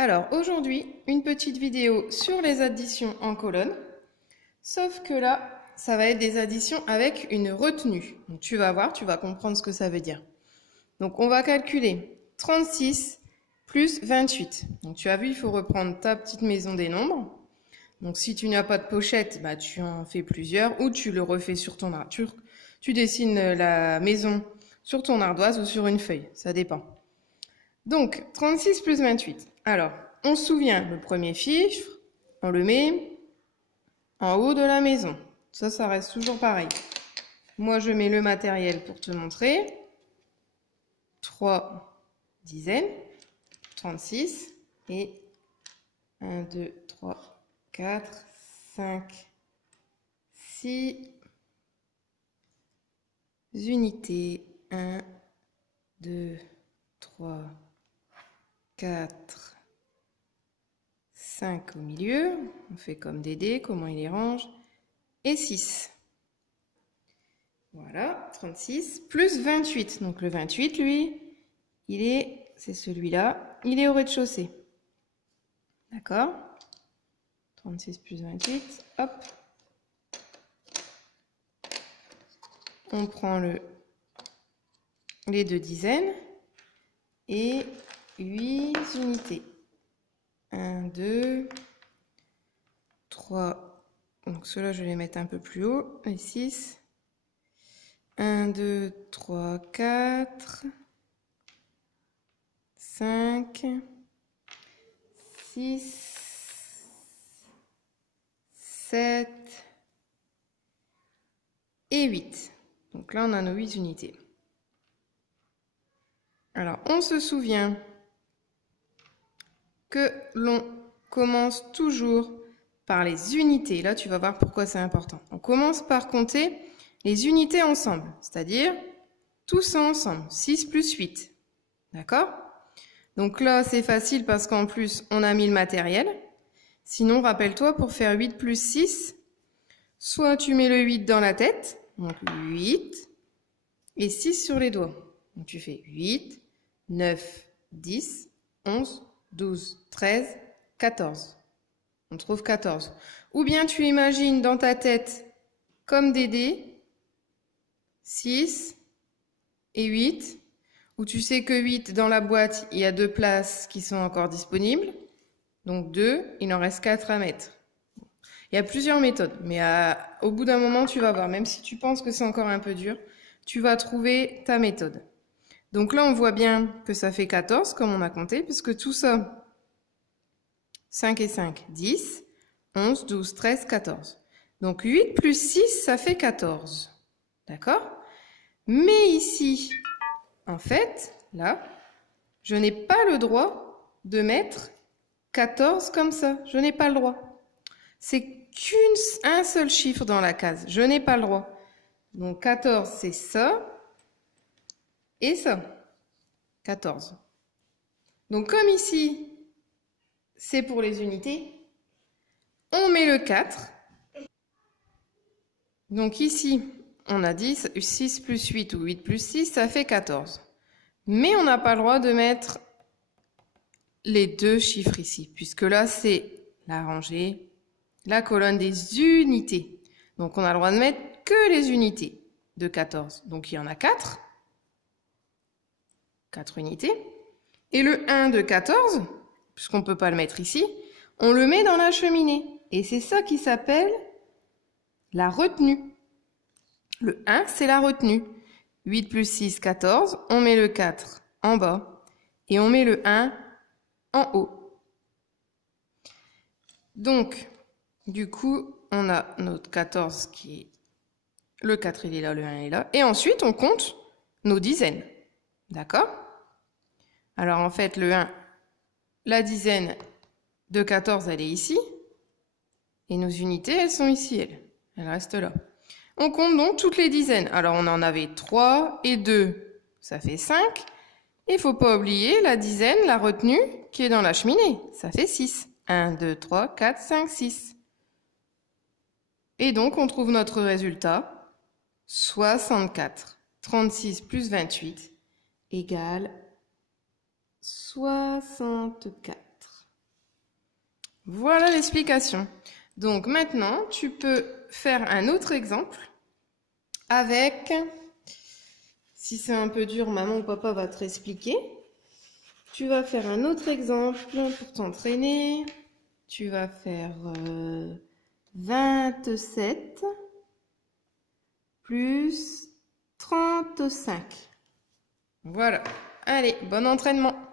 Alors aujourd'hui, une petite vidéo sur les additions en colonne, sauf que là, ça va être des additions avec une retenue. Donc tu vas voir, tu vas comprendre ce que ça veut dire. Donc on va calculer 36 plus 28. Donc tu as vu, il faut reprendre ta petite maison des nombres. Donc si tu n'as pas de pochette, bah, tu en fais plusieurs ou tu le refais sur ton ardoise. Tu dessines la maison sur ton ardoise ou sur une feuille, ça dépend. Donc, 36 plus 28. Alors, on se souvient, le premier chiffre, on le met en haut de la maison. Ça reste toujours pareil. Moi, je mets le matériel pour te montrer. 3 dizaines, 36, et 1, 2, 3, 4, 5, 6 unités. 1, 2, 3, 4, 5 au milieu, on fait comme des dés, comment il les range, et 6. Voilà, 36, plus 28. Donc le 28, lui, c'est celui-là, il est au rez-de-chaussée. D'accord? 36 plus 28, hop. On prend les deux dizaines et 8 unités. 1, 2, 3, donc ceux-là je vais les mettre un peu plus haut, les 6. 1, 2, 3, 4, 5, 6, 7 et 8. Donc là on a nos 8 unités. Alors on se souvient que l'on commence toujours par les unités. Là, tu vas voir pourquoi c'est important. On commence par compter les unités ensemble, c'est-à-dire tout ça ensemble, 6 plus 8. D'accord? Donc là, c'est facile parce qu'en plus, on a mis le matériel. Sinon, rappelle-toi, pour faire 8 plus 6, soit tu mets le 8 dans la tête, donc 8, et 6 sur les doigts. Donc tu fais 8, 9, 10, 11, 12, 13, 14. On trouve 14. Ou bien tu imagines dans ta tête comme des dés, 6 et 8, où tu sais que 8 dans la boîte, il y a 2 places qui sont encore disponibles. Donc 2, il en reste 4 à mettre. Il y a plusieurs méthodes, mais au bout d'un moment, tu vas voir, même si tu penses que c'est encore un peu dur, tu vas trouver ta méthode. Donc là, on voit bien que ça fait 14, comme on a compté, puisque tout ça, 5 et 5, 10, 11, 12, 13, 14. Donc 8 plus 6, ça fait 14. D'accord? Mais ici, en fait, là, je n'ai pas le droit de mettre 14 comme ça. Je n'ai pas le droit. C'est qu'un seul chiffre dans la case. Je n'ai pas le droit. Donc 14, c'est ça et ça. 14. Donc comme ici, c'est pour les unités, on met le 4. Donc ici, on a dit 6 plus 8 ou 8 plus 6, ça fait 14. Mais on n'a pas le droit de mettre les deux chiffres ici, puisque là, c'est la rangée, la colonne des unités. Donc on a le droit de mettre que les unités de 14. Donc il y en a 4. 4 unités. Et le 1 de 14, puisqu'on ne peut pas le mettre ici, on le met dans la cheminée. Et c'est ça qui s'appelle la retenue. Le 1, c'est la retenue. 8 plus 6, 14. On met le 4 en bas. Et on met le 1 en haut. Donc, du coup, on a notre 14 qui est... Le 4, il est là, le 1 est là. Et ensuite, on compte nos dizaines. D'accord? Alors, en fait, le 1, la dizaine de 14, elle est ici. Et nos unités, elles sont ici, elles. Elles restent là. On compte donc toutes les dizaines. Alors, on en avait 3 et 2, ça fait 5. Et il ne faut pas oublier la dizaine, la retenue, qui est dans la cheminée. Ça fait 6. 1, 2, 3, 4, 5, 6. Et donc, on trouve notre résultat, 64. 36 plus 28 égale 64. Voilà l'explication. Donc maintenant, tu peux faire un autre exemple avec, si c'est un peu dur, maman ou papa va te expliquer. Tu vas faire un autre exemple pour t'entraîner. Tu vas faire 27 plus 35. Voilà. Allez, bon entraînement.